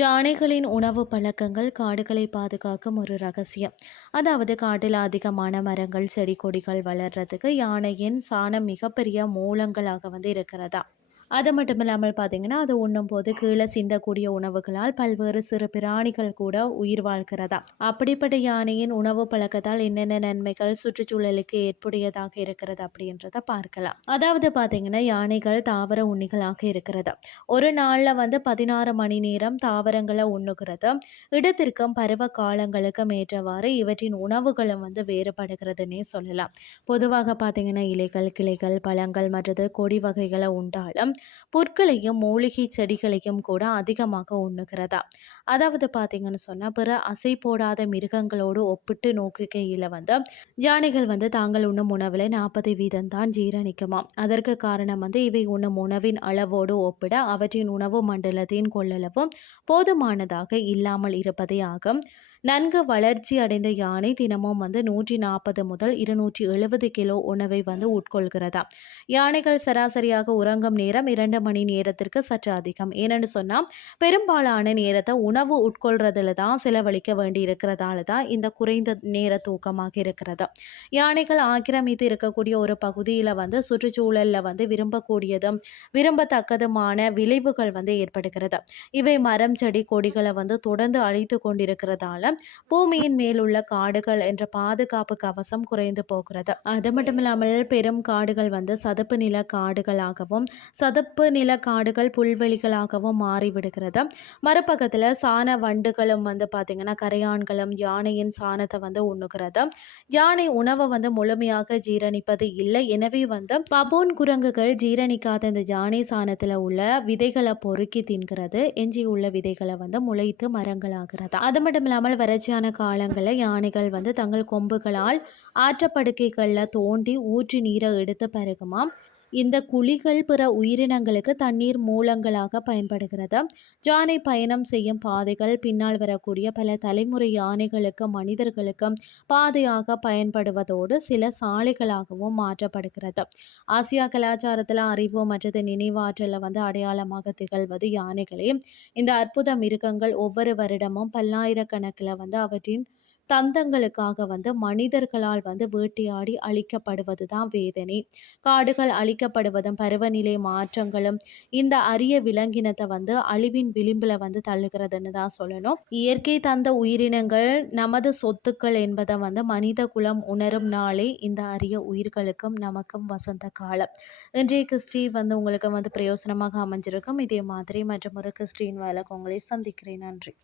யானைகளின் உணவு பழக்கங்கள் காடுகளை பாதுகாக்கும் ஒரு ரகசியம். அதாவது காட்டில் அதிகமான மரங்கள் செடி கொடிகள் வளர்றதுக்கு யானையின் சாணம் மிகப்பெரிய மூலங்களாக வந்து இருக்கிறதா? அது மட்டும் இல்லாமல் பார்த்தீங்கன்னா அது உண்ணும் போது கீழே சிந்தக்கூடிய உணவுகளால் பல்வேறு சிறு பிராணிகள் கூட உயிர் வாழ்கிறதா? அப்படிப்பட்ட யானையின் உணவு பழக்கத்தால் என்னென்ன நன்மைகள் சுற்றுச்சூழலுக்கு ஏற்புடையதாக இருக்கிறது அப்படின்றத பார்க்கலாம். அதாவது பார்த்தீங்கன்னா யானைகள் தாவர உண்ணிகளாக இருக்கிறது. ஒரு நாளில் வந்து பதினாறு மணி நேரம் தாவரங்களை உண்ணுகிறது. இடத்திற்கும் பருவ காலங்களுக்கும் ஏற்றவாறு இவற்றின் உணவுகளும் வந்து வேறுபடுகிறதுனே சொல்லலாம். பொதுவாக பார்த்தீங்கன்னா இலைகள் கிளைகள் பழங்கள் மற்றது கொடி வகைகளை உண்டாலும் புற்களையும் மூலிகை செடிகளையும் கூட அதிகமாக உண்ணுகிறதா? அதாவது பார்த்தீங்கன்னு சொன்னால் பிற அசை போடாத மிருகங்களோடு ஒப்பிட்டு நோக்குகையில் வந்து யானைகள் வந்து தாங்கள் உண்ணும் உணவில் நாற்பது வீதம் தான் ஜீரணிக்குமாம் அதற்கு காரணம் வந்து இவை உண்ணும் உணவின் அளவோடு ஒப்பிட அவற்றின் உணவு மண்டலத்தின் கொள்ளளவும் போதுமானதாக இல்லாமல் இருப்பதே ஆகும். நன்கு வளர்ச்சி அடைந்த யானை தினமும் வந்து நூற்றி நாற்பது முதல் இருநூற்றி எழுபது கிலோ உணவை வந்து உட்கொள்கிறதா யானைகள் சராசரியாக உறங்கும் நேரம் இரண்டு மணி நேரத்திற்கு சற்று அதிகம். ஏனென்று சொன்னால் பெரும்பாலான நேரத்தை உணவு உட்கொள்றதுல தான் செலவழிக்க வேண்டி இருக்கிறதால தான் இந்த குறைந்த நேர தூக்கமாக இருக்கிறது. யானைகள் ஆக்கிரமித்து இருக்கக்கூடிய ஒரு பகுதியில் வந்து சுற்றுச்சூழலில் வந்து விரும்பக்கூடியதும் விரும்பத்தக்கதுமான விளைவுகள் வந்து ஏற்படுகிறது. இவை மரம் செடி கொடிகளை வந்து தொடர்ந்து அழித்து கொண்டிருக்கிறதால பூமியின் மேலுள்ள காடுகள் என்ற பாதுகாப்பு கவசம் குறைந்து போகிறது. அது மட்டும் இல்லாமல் பெரும் காடுகள் வந்து சதுப்பு நில காடுகளாகவும் சதுப்பு நில காடுகள் புல்வெளிகளாகவும் மாறிவிடுகிறது. மறுபக்கத்தில் சாண வண்டுகளும் வந்து பார்த்திங்கன்னா கரையான்களும் யானையின் சாணத்தை வந்து உண்ணுகிறது. யானை உணவை வந்து முழுமையாக ஜீரணிப்பது இல்லை. எனவே வந்து பபூன் குரங்குகள் ஜீரணிக்காத இந்த யானை சாணத்தில் உள்ள விதைகளை பொறுக்கி தின்கிறது. எஞ்சி உள்ள விதைகளை வந்து முளைத்து மரங்களாகிறது. அது மட்டும் இல்லாமல் வறட்சியான காலங்களில் யானைகள் வந்து தங்கள் கொம்புகளால் ஆற்றப்படுக்கைகளில் தோண்டி ஊற்றி நீரை எடுத்து பருகுமாம் இந்த குழிகள் பிற உயிரினங்களுக்கு தண்ணீர் மூலங்களாக பயன்படுகிறது. யானை பயணம் செய்யும் பாதைகள் பின்னால் வரக்கூடிய பல தலைமுறை யானைகளுக்கும் மனிதர்களுக்கும் பாதையாக பயன்படுவதோடு சில சாலைகளாகவும் மாற்றப்படுகிறது. ஆசியா கலாச்சாரத்தில் அறிவு மற்றது நினைவாற்றலில் வந்து அடையாளமாக திகழ்வது யானைகளே. இந்த அற்புத மிருகங்கள் ஒவ்வொரு வருடமும் பல்லாயிரக்கணக்கில் வந்து அவற்றின் தந்தங்களுக்காக வந்து மனிதர்களால் வந்து வேட்டையாடி அழிக்கப்படுவது தான் வேதனை. காடுகள் அழிக்கப்படுவதும் பருவநிலை மாற்றங்களும் இந்த அரிய விலங்கினத்தை வந்து அழிவின் விளிம்பில் வந்து தள்ளுகிறதுன்னு தான் சொல்லணும். இயற்கை தந்த உயிரினங்கள் நமது சொத்துக்கள் என்பதை வந்து மனித குலம் உணரும் நாளே இந்த அரிய உயிர்களுக்கும் நமக்கும் வசந்த காலம். இன்றைய கிறிஸ்டி வந்து உங்களுக்கு வந்து பிரயோசனமாக அமைஞ்சிருக்கும். இதே மாதிரி மற்றும் ஒரு கிறிஸ்டின் வேலைக்கு உங்களை சந்திக்கிறேன். நன்றி.